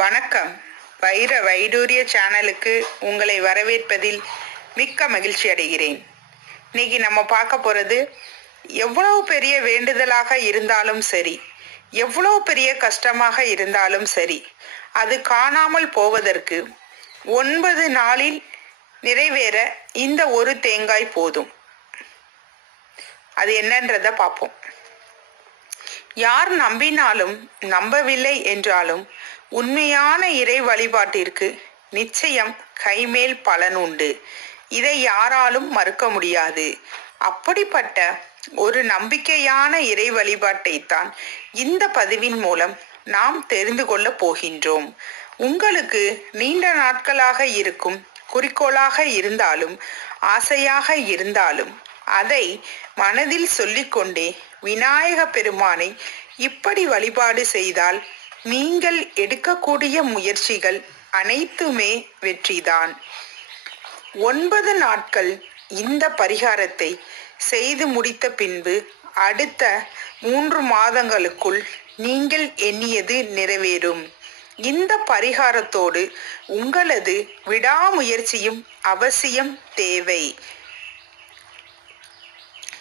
வணக்கம். வைர வைடூரிய சேனலுக்கு உங்களை வரவேற்பதில் மிக்க மகிழ்ச்சி அடைகிறேன். இன்னைக்கு நம்ம பார்க்க போகிறது எவ்வளவு பெரிய வேண்டுதலாக இருந்தாலும் சரி எவ்வளவு பெரிய கஷ்டமாக இருந்தாலும் சரி அது காணாமல் போவதற்கு ஒன்பது நாளில் நிறைவேற இந்த ஒரு தேங்காய் போதும். அது என்னன்றதை பார்ப்போம். யார் நம்பினாலும் நம்பவில்லை என்றாலும் உண்மையான இறை வழிபாட்டிற்கு நிச்சயம் கைமேல் பலன் உண்டு. இதை யாராலும் மறுக்க முடியாது. அப்படிப்பட்ட ஒரு நம்பிக்கையான இறை வழிபாட்டைத்தான் இந்த பதிவின் மூலம் நாம் தெரிந்து கொள்ள போகின்றோம். உங்களுக்கு நீண்ட நாட்களாக இருக்கும் குறிக்கோளாக இருந்தாலும் ஆசையாக இருந்தாலும் அதை மனதில் சொல்லிக்கொண்டே விநாயக பெருமானை இப்படி வழிபாடு செய்தால் நீங்கள் எடுக்கக்கூடிய முயற்சிகள் அனைத்துமே வெற்றிதான். ஒன்பது நாட்கள் இந்த பரிகாரத்தை செய்து முடித்த பின்பு அடுத்த மூன்று மாதங்களுக்குள் நீங்கள் எண்ணியது நிறைவேறும். இந்த பரிகாரத்தோடு உங்களது விடாமுயற்சியும் அவசியம் தேவை.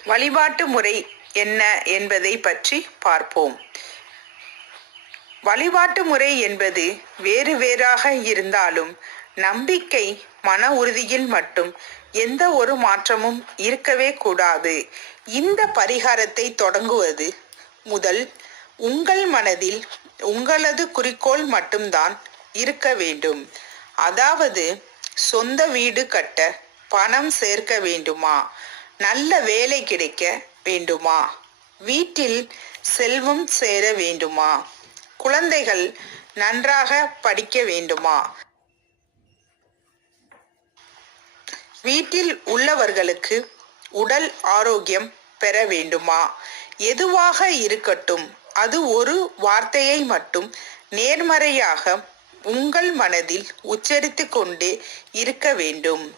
வழிபாட்டு முறை என்ன என்பதை பற்றி பார்ப்போம். வழிபாட்டு முறை என்பது வேறு வேறாக இருந்தாலும் நம்பிக்கை மன உறுதியில் மட்டும் எந்த ஒரு மாற்றமும் இருக்கவே கூடாது. இந்த பரிகாரத்தை தொடங்குவது முதல் உங்கள் மனதில் உங்களது குறிக்கோள் மட்டும்தான் இருக்க வேண்டும். அதாவது சொந்த வீடு கட்ட பணம் சேர்க்க வேண்டுமா? நல்ல வேலை கிடைக்க வேண்டுமா? வீட்டில் செல்வம் சேர வேண்டுமா? குழந்தைகள் நன்றாக படிக்க வேண்டுமா? வீட்டில் உள்ளவர்களுக்கு உடல் ஆரோக்கியம் பெற வேண்டுமா? எதுவாக இருக்கட்டும் அது ஒரு வார்த்தையை மட்டும் நேர்மறையாக உங்கள் மனதில் உச்சரித்து கொண்டே இருக்க வேண்டும்.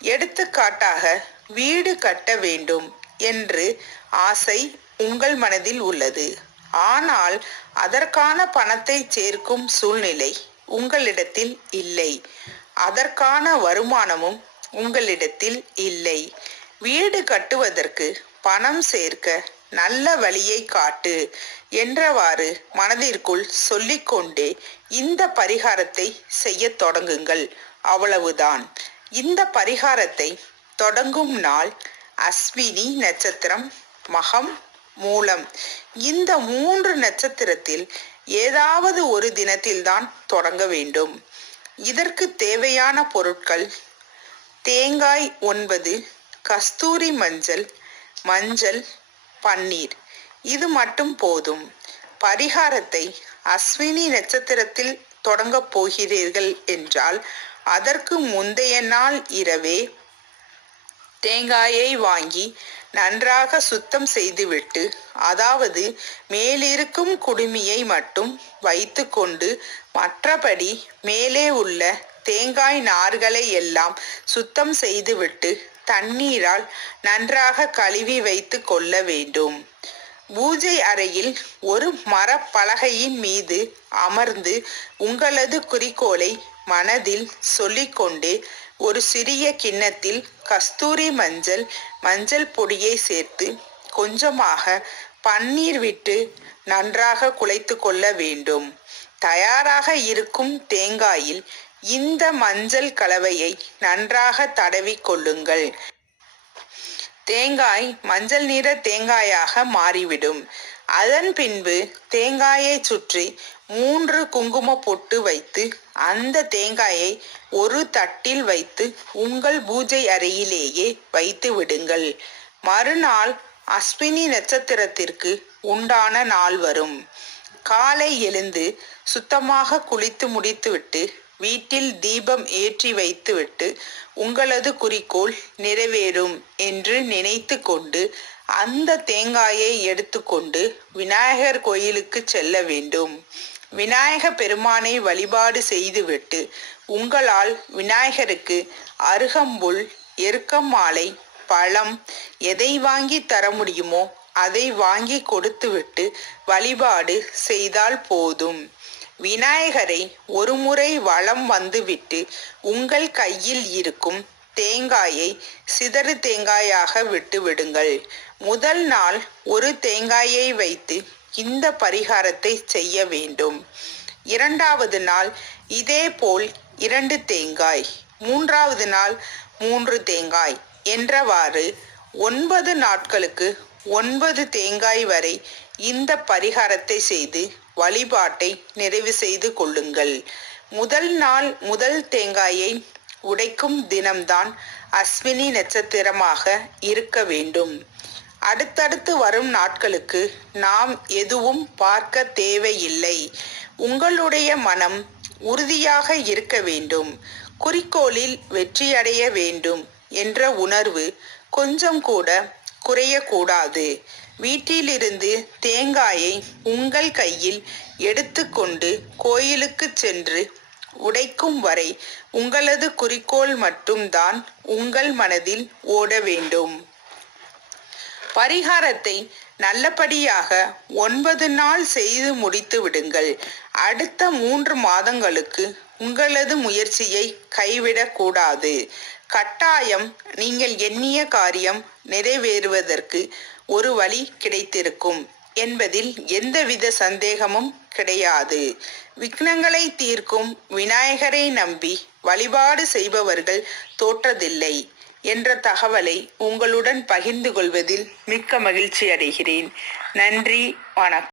எடுத்துக்காட்டாக வீடு கட்ட வேண்டும் என்று ஆசை உங்கள் மனதில் உள்ளது. ஆனால் அதற்கான பணத்தை சேர்க்கும் சூழ்நிலை உங்களிடத்தில் இல்லை. அதற்கான வருமானமும் உங்களிடத்தில் இல்லை. வீடு கட்டுவதற்கு பணம் சேர்க்க நல்ல வழியை காட்டு என்றவாறு மனதிற்குள் சொல்லிக்கொண்டே இந்த பரிகாரத்தை செய்ய தொடங்குங்கள். அவ்வளவுதான். இந்த பரிகாரத்தை தொடங்கும் நாள் அஸ்வினி நட்சத்திரம் மகம் மூலம். இந்த மூன்று நட்சத்திரத்தில் ஏதாவது ஒரு தினத்தில்தான் தொடங்க வேண்டும். இதற்கு தேவையான பொருட்கள் தேங்காய் ஒன்பது கஸ்தூரி மஞ்சள் மஞ்சள் பன்னீர். இது மட்டும் போதும். பரிகாரத்தை அஸ்வினி நட்சத்திரத்தில் தொடங்கப் போகிறீர்கள் என்றால் அதற்கு முந்தைய நாள் இரவே தேங்காயை வாங்கி நன்றாக சுத்தம் செய்துவிட்டு அதாவது மேலிருக்கும் குடுமியை மட்டும் வைத்துக்கொண்டு மற்றபடி மேலே உள்ள தேங்காய் நார்களை எல்லாம் சுத்தம் செய்துவிட்டு தண்ணீரால் நன்றாக கழுவி வைத்து கொள்ள வேண்டும். பூஜை அறையில் ஒரு மரப்பலகையின் மீது அமர்ந்து உங்களது குறிக்கோளை மனதில் சொல்லிக்கொண்டு ஒரு சிறிய கிண்ணத்தில் கஸ்தூரி மஞ்சள் மஞ்சள் பொடியை சேர்த்து கொஞ்சமாக பன்னீர் விட்டு நன்றாக குழைத்து கொள்ள வேண்டும். தயாராக இருக்கும் தேங்காயில் இந்த மஞ்சள் கலவையை நன்றாக தடவி கொள்ளுங்கள். தேங்காய் மஞ்சள் நிற தேங்காயாக மாறிவிடும். அதன் பின்பு தேங்காயை சுற்றி மூன்று குங்கும பொட்டு வைத்து அந்த தேங்காயை ஒரு தட்டில் வைத்து உங்கள் பூஜை அறையிலேயே வைத்து விடுங்கள். மறுநாள் அஸ்வினி நட்சத்திரத்திற்கு உண்டான நாள் வரும். காலை எழுந்து சுத்தமாக குளித்து முடித்துவிட்டு வீட்டில் தீபம் ஏற்றி வைத்துவிட்டு உங்களது குறிக்கோள் நிறைவேறும் என்று நினைத்து கொண்டு அந்த தேங்காயை எடுத்துக்கொண்டு விநாயகர் கோயிலுக்கு செல்ல வேண்டும். விநாயக பெருமானை வழிபாடு செய்துவிட்டு உங்களால் விநாயகருக்கு அருகம்புல் எருக்கம் மாலை பழம் எதை வாங்கி தர முடியுமோ அதை வாங்கி கொடுத்துவிட்டு வழிபாடு செய்தால் போதும். விநாயகரை ஒருமுறை வளம் வந்துவிட்டு உங்கள் கையில் இருக்கும் தேங்காயை சிதறு தேங்காயாக விட்டுவிடுங்கள் முதல் நாள் ஒரு தேங்காயை வைத்து இந்த பரிகாரத்தை செய்ய வேண்டும். இரண்டாவது நாள் இதேபோல் இரண்டு தேங்காய் மூன்றாவது நாள் மூன்று தேங்காய் என்றவாறு ஒன்பது நாட்களுக்கு ஒன்பது தேங்காய் வரை இந்த பரிகாரத்தை செய்து வழிபாட்டை நிறைவு செய்து கொள்ளுங்கள். முதல் நாள் முதல் தேங்காயை உடைக்கும் தினம்தான் அஸ்வினி நட்சத்திரமாக இருக்க வேண்டும். அடுத்தடுத்து வரும் நாட்களுக்கு நாம் எதுவும் பார்க்க தேவையில்லை. உங்களுடைய மனம் உறுதியாக இருக்க வேண்டும். குறிக்கோளில் வெற்றியடைய வேண்டும் என்ற உணர்வு கொஞ்சம் கூட குறையக்கூடாது. வீட்டிலிருந்து தேங்காயை உங்கள் கையில் எடுத்துக்கொண்டு கோயிலுக்கு சென்று உடைக்கும் வரை உங்களது குறிக்கோள் மட்டும்தான் உங்கள் மனதில் ஓட வேண்டும். பரிகாரத்தை நல்லபடியாக ஒன்பது நாள் செய்து முடித்து விடுங்கள் அடுத்த மூன்று மாதங்களுக்கு உங்களது முயற்சியை கைவிடக்கூடாது கட்டாயம் நீங்கள் எண்ணிய காரியம் நிறைவேறுவதற்கு ஒரு வழி கிடைத்திருக்கும் என்பதில் எந்தவித சந்தேகமும் கிடையாது. விக்னங்களை தீர்க்கும் விநாயகரை நம்பி வழிபாடு செய்பவர்கள் தோற்றதில்லை என்ற தகவலை உங்களுடன் பகிர்ந்து கொள்வதில் மிக்க மகிழ்ச்சி அடைகிறேன் நன்றி வணக்கம்.